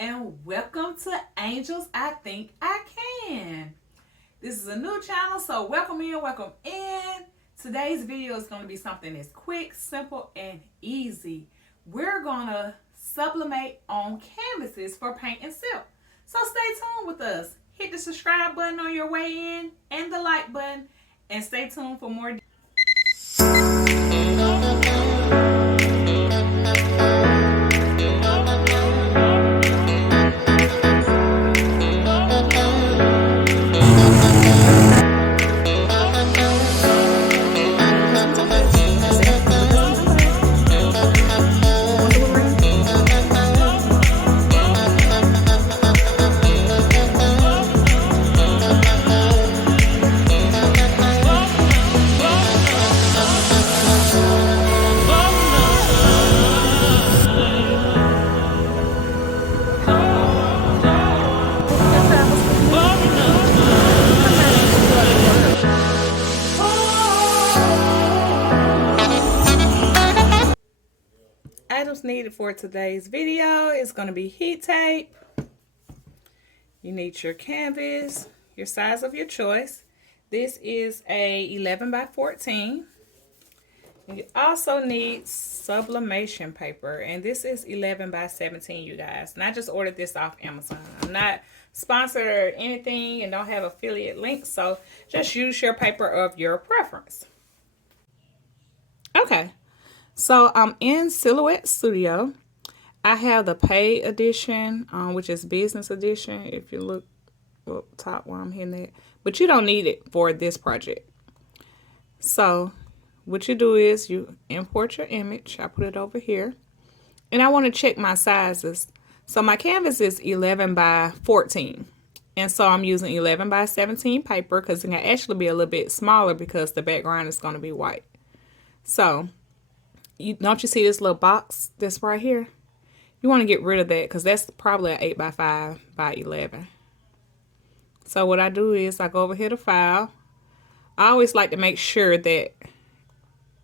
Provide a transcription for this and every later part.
and welcome to Angels I Think I Can. This is a new channel, so welcome in, welcome in. Today's video is going to be something that's quick, simple, and easy. We're going to sublimate on canvases for paint and sip. So stay tuned with us. Hit the subscribe button on your way in and the like button, and stay tuned for more. Items needed for today's video is going to be heat tape. You need your canvas, your size of your choice. This is a 11 by 14. You also need sublimation paper, and this is 11 by 17, you guys. And I just ordered this off Amazon. I'm not sponsored or anything and don't have affiliate links, so just use your paper of your preference. Okay. So I'm in Silhouette Studio. I have the paid edition, which is business edition. If you look up top while I'm hitting that, but you don't need it for this project. So what you do is you import your image. I put it over here, and I want to check my sizes. So my canvas is 11 by 14, and so I'm using 11 by 17 paper because it can actually be a little bit smaller because the background is going to be white. So don't you see this little box that's right here? You want to get rid of that because that's probably an 8 by 5 by 11. So what I do is I go over here to file. I always like to make sure that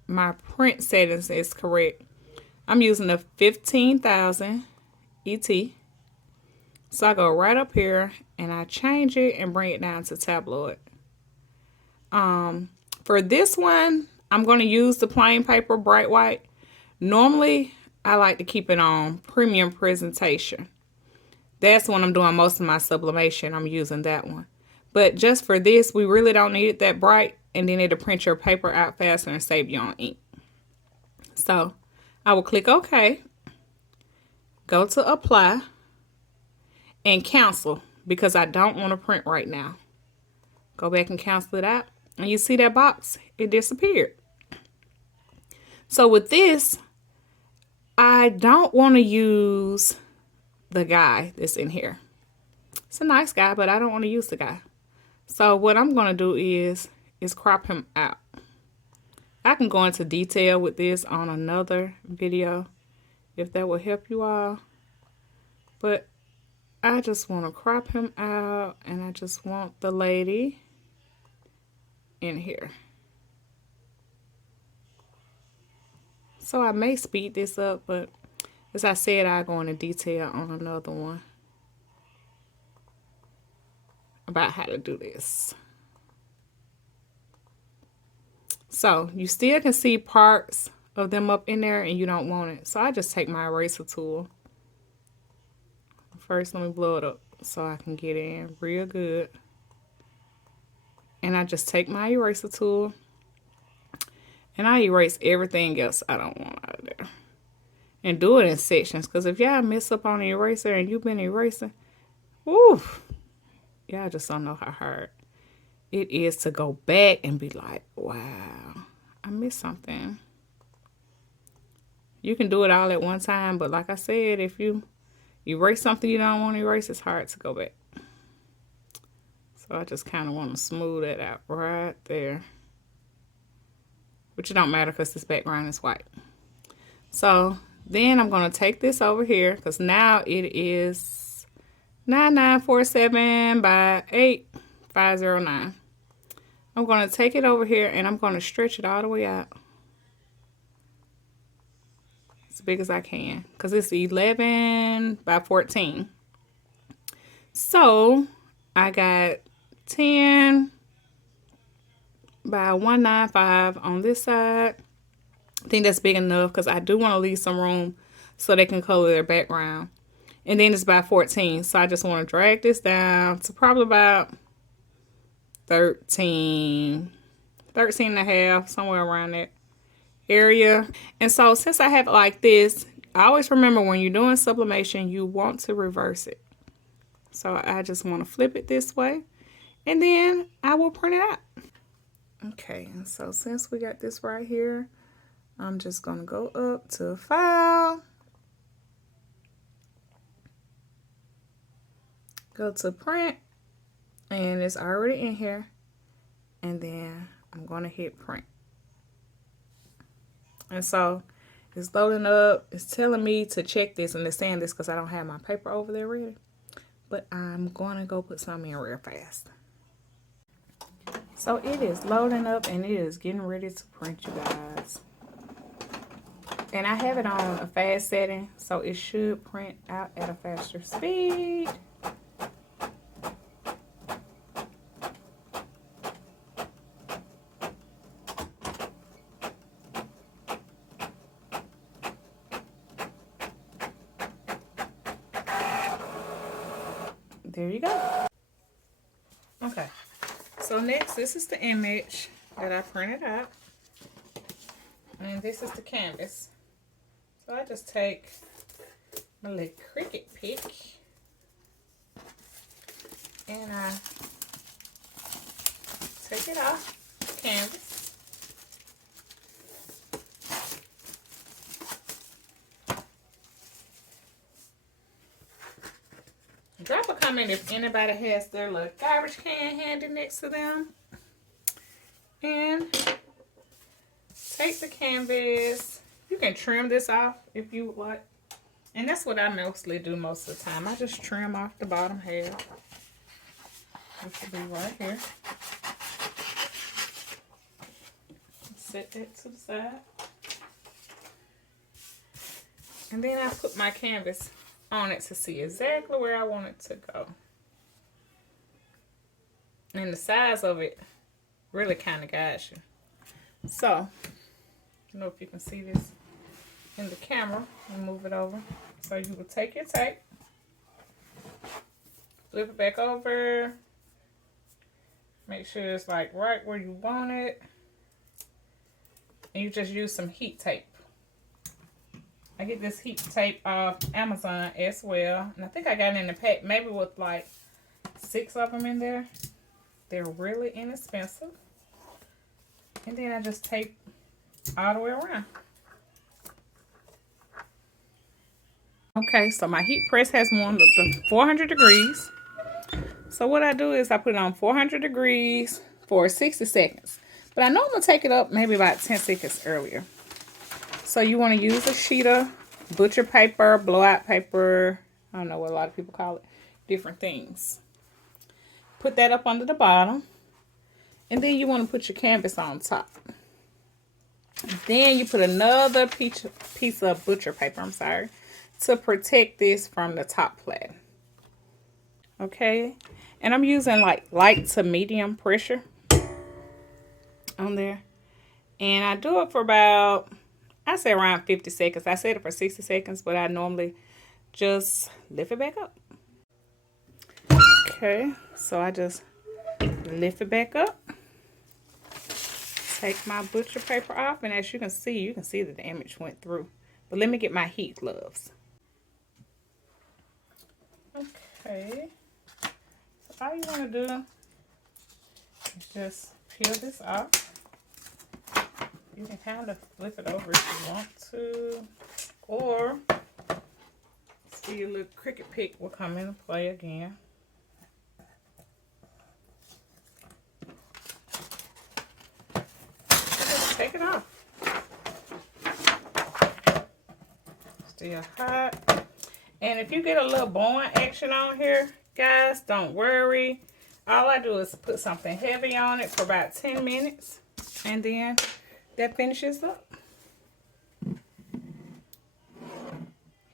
my print settings is correct. I'm using the 15,000 ET. So I go right up here and I change it and bring it down to tabloid. For this one, I'm going to use the plain paper, bright white. Normally, I like to keep it on premium presentation. That's when I'm doing most of my sublimation. I'm using that one. But just for this, we really don't need it that bright. And then it'll print your paper out faster and save you on ink. So, I will click OK. Go to Apply. And Cancel. Because I don't want to print right now. Go back and cancel it out. And you see that box? It disappeared. So with this, I don't want to use the guy that's in here. It's a nice guy, but I don't want to use the guy. So what I'm going to do is crop him out. I can go into detail with this on another video if that will help you all. But I just want to crop him out, and I just want the lady in here. So I may speed this up, but as I said, I'll go into detail on another one about how to do this. So you still can see parts of them up in there and you don't want it. So I just take my eraser tool. First, let me blow it up so I can get in real good. And I just take my eraser tool and I erase everything else I don't want out of there. And do it in sections, because if y'all mess up on the eraser and you've been erasing, woo, y'all just don't know how hard it is to go back and be like, wow, I missed something. You can do it all at one time, but like I said, if you erase something you don't want to erase, it's hard to go back. So I just kind of want to smooth it out right there. Which it don't matter because this background is white. So then I'm going to take this over here because now it is 9947 by 8509. I'm going to take it over here and I'm going to stretch it all the way out. As big as I can because it's 11 by 14. So I got 10 by 195 on this side. I think that's big enough because I do want to leave some room so they can color their background. And then it's by 14. So I just want to drag this down to probably about 13 and a half, somewhere around that area. And so since I have it like this, I always remember when you're doing sublimation, you want to reverse it. So I just want to flip it this way, and then I will print it out. Okay, and so since we got this right here, I'm just going to go up to File, go to Print, and it's already in here, and then I'm going to hit Print. And so it's loading up. It's telling me to check this, and it's saying this because I don't have my paper over there ready. But I'm going to go put something in real fast. So it is loading up, and it is getting ready to print, you guys. And I have it on a fast setting, so it should print out at a faster speed. There you go. Okay, so next, this is the image that I printed out, and this is the canvas. So I just take my little Cricut pick, and I take it off the canvas. Drop a comment if anybody has their little garbage can handy next to them. And take the canvas. You can trim this off if you would like. And that's what I mostly do most of the time. I just trim off the bottom half. Which will be right here. Set that to the side. And then I put my canvas on it to see exactly where I want it to go. And the size of it really kind of guides you. So, I don't know if you can see this in the camera and move it over. So you will take your tape, flip it back over, make sure it's like right where you want it, and you just use some heat tape. I get this heat tape off Amazon as well. And I think I got it in the pack, maybe with like 6 of them in there. They're really inexpensive. And then I just tape all the way around. Okay, so my heat press has warmed up to 400 degrees. So what I do is I put it on 400 degrees for 60 seconds. But I know I'm going to take it up maybe about 10 seconds earlier. So you want to use a sheet of butcher paper, blowout paper, I don't know what a lot of people call it, different things. Put that up under the bottom. And then you want to put your canvas on top. Then you put another piece of butcher paper, to protect this from the top plate. Okay. And I'm using like light to medium pressure on there. And I do it for about, I say around 50 seconds. I set it for 60 seconds, but I normally just lift it back up. Okay, so I just lift it back up. Take my butcher paper off, and as you can see that the image went through. But let me get my heat gloves. Okay, so all you want to do is just peel this off. You can kind of flip it over if you want to, or see your little Cricut pick will come into play again. Just take it off. Still hot. And if you get a little bowing action on here, guys, don't worry. All I do is put something heavy on it for about 10 minutes, and then that finishes up.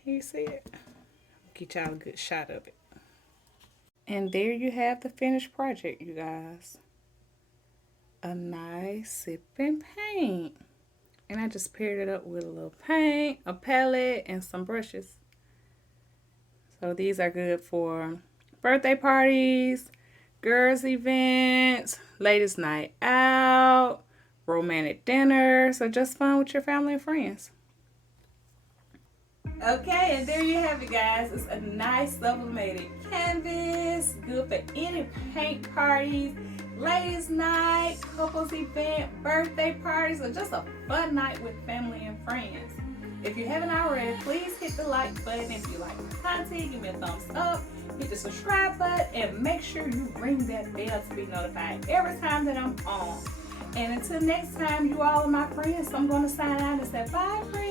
You see it? Get y'all a good shot of it. And there you have the finished project, you guys. A nice sipping paint. And I just paired it up with a little paint, a palette, and some brushes. So these are good for birthday parties, girls' events, ladies' night out, romantic dinners, or just fun with your family and friends. Okay, and there you have it, guys. It's a nice sublimated canvas, good for any paint parties, ladies' night, couples event, birthday parties, or just a fun night with family and friends. If you haven't already, please hit the like button. If you like my content, give me a thumbs up, hit the subscribe button, and make sure you ring that bell to be notified every time that I'm on. And until next time, you all are my friends, so I'm going to sign out and say bye, friends.